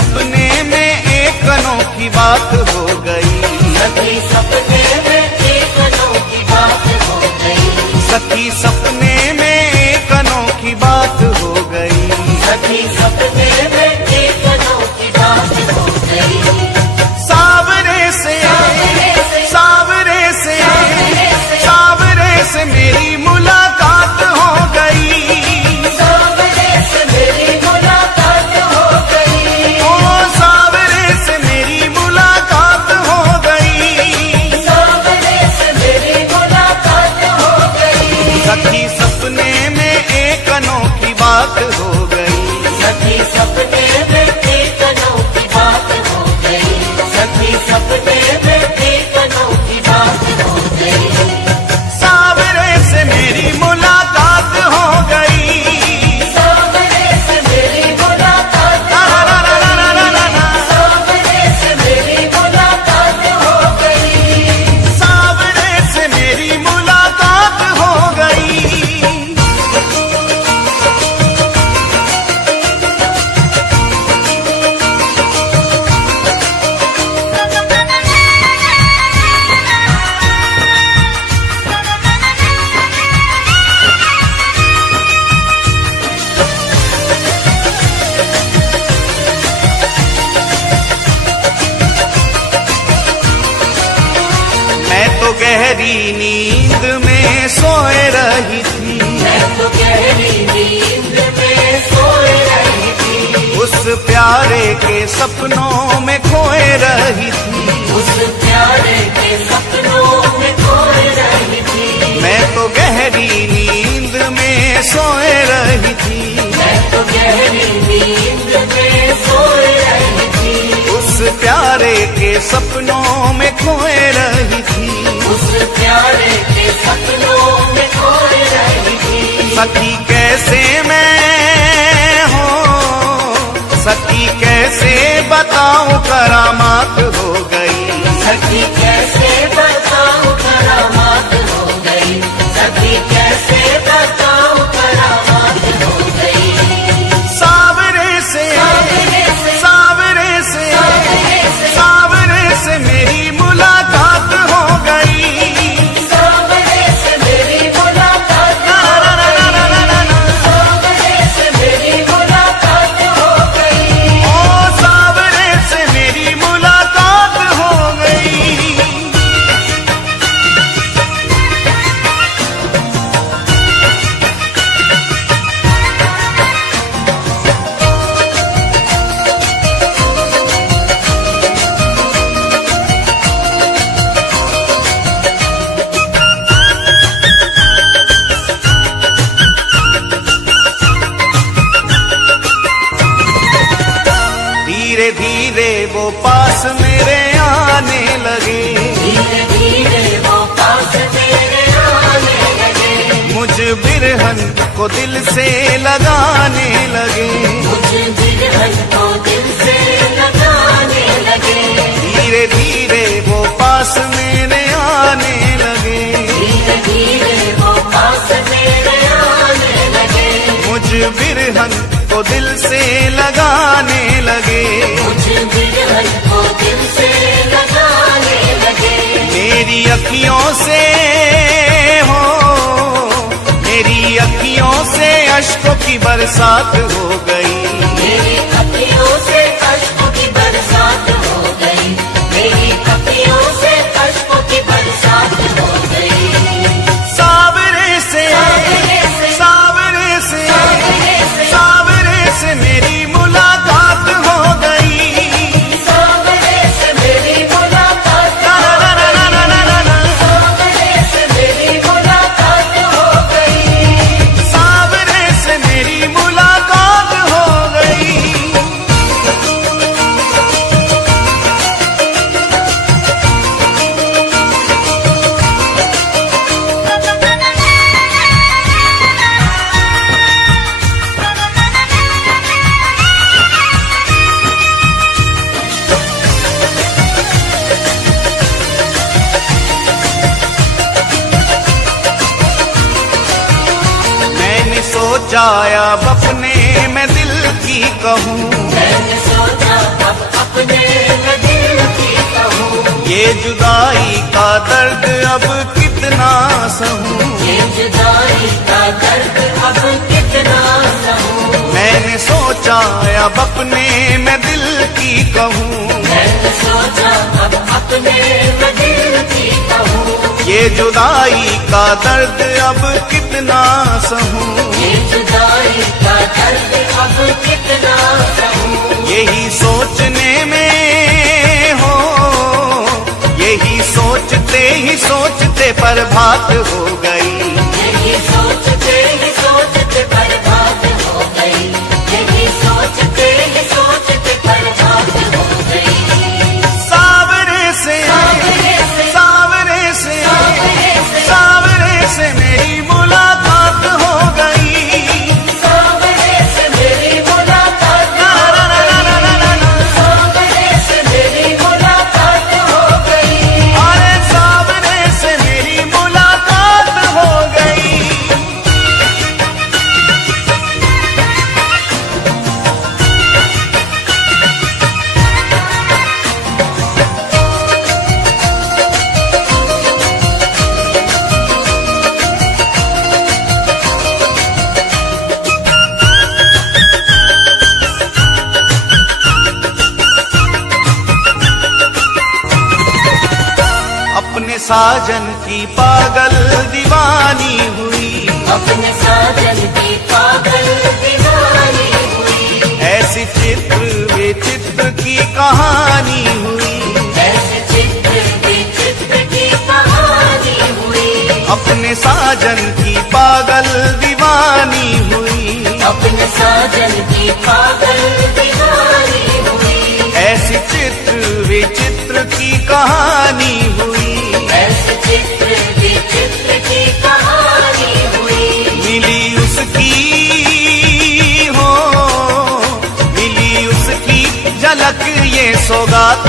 सपने में एक अनोखी बात हो गई, सखी सपने में एक अनोखी बात हो गई, सखी सपने में एक अनोखी बात हो गई, सखी सपने में एक अनोखी बात हो गई। सावरे से सावरे से सावरे से मेरी मुलाकात हो गई, सावरे से मेरी मुलाकात हो गई, ओ सावरे से मेरी मुलाकात हो गई, सावरे से मेरी मुलाकात हो गई। सखी सपने में एक अनोखी बात हो गई, सखी सपने में एक अनोखी बात हो गई, सखी सपने में एक अनोखी बात हो गई। सावरे से मेरी मुलाकात हो गई, सावरे से मेरी मुलाकात ला ला ला ला ला ला ला ला। सावरे से मेरी मुलाकात हो गई, सावरे से मेरी मुलाकात हो गई। मैं तो गहरी नींद में सोए रही थी, मैं तो गहरी नींद में सोए रही थी, उस प्यारे के सपनों में खोए रही थी, उस प्यारे के सपनों में खोए रही थी। मैं तो गहरी नींद में सोए रही थी, मैं तो गहरी नींद में सोए रही थी, उस प्यारे के सपनों में खोए रही थी, उस प्यारे के सपनों में खोए रही थी। सखी कैसे मैं हो, सखी कैसे बताऊं करामात हो गई, सखी कैसे बताऊं करामात हो गई, सखी कैसे बताऊं करामात हो गई। सावरे से सावरे से सावरे से मेरी मुलाकात हो गई, सावरे से मेरी मुलाकात ला ला ला ला ला ला ला ला। सावरे से मेरी मुलाकात हो गई, ओ सावरे से मेरी मुलाकात हो गई। धीरे धीरे वो पास मेरे आने लगे, धीरे धीरे वो पास मेरे आने लगे, मुझ बिरहन को दिल से लगाने लगे, मुझे बिरहन को दिल से लगाने लगे, धीरे धीरे वो पास मेरे आने लगे, धीरे धीरे वो पास मेरे आने लगे, मुझ बिरहन को दिल से लगाने लगे, मुझे बिरहन को दिल से लगाने लगे। मेरी अखियों से हो, मेरी अखियों से अश्कों की बरसात हो गई, मेरी अखियों से अश्कों की बरसात हो गई, मेरी अखियों से अश्कों की बरसात हो गई। सावरे से सावरे से सावरे से मेरी मुलाकात हो गई, सावरे से मेरी मुलाकात ला ला ला ला ला ला ला ला। सावरे से मेरी मुलाकात हो गई, सावरे से मेरी मुलाकात हो गई। सोचा अब अपने मैं दिल की कहूँ, मैंने सोचा अपने मैं दिल की कहूँ। ये जुदाई का दर्द अब कितना सहूं, ये जुदाई का दर्द अब कितना सहूँ। मैंने सोचा अब अपने मैं दिल की कहूँ। मैंने सोचा अब अपने मैं दिल की कहूँ। ये जुदाई का दर्द अब कितना सहूं, ये जुदाई का दर्द अब कितना सहूँ। यही सोचने में हो, यही सोचते ही सोचते बर्बाद हो गई। यही सोचते ही सोचते बर्बाद हो गई। यही सोचते ही सोचते बर्बाद हो गई। सावरे से सावरे से सावरे से सावरे से सावरे से मेरी मुलाकात हो गई। सावरे से मेरी मुलाकात ला ला ला ला ला ला ला। सावरे से मेरी मुलाकात हो गई। अरे सावरे से मेरी मुलाकात हो गई। अपने साजन की पागल दीवानी हुई, अपने साजन की पागल दीवानी हुई। ऐसी चित्र विचित्र की कहानी हुई। ऐसे चित्र विचित्र की कहानी हुई। अपने साजन की पागल दीवानी हुई, अपने साजन की पागल दीवानी हुई। ऐसी चित्र विचित्र की कहानी हुई। ऐसे चित्र विचित्र की कहानी हुई। मिली उसकी हो, मिली उसकी झलक ये सौगात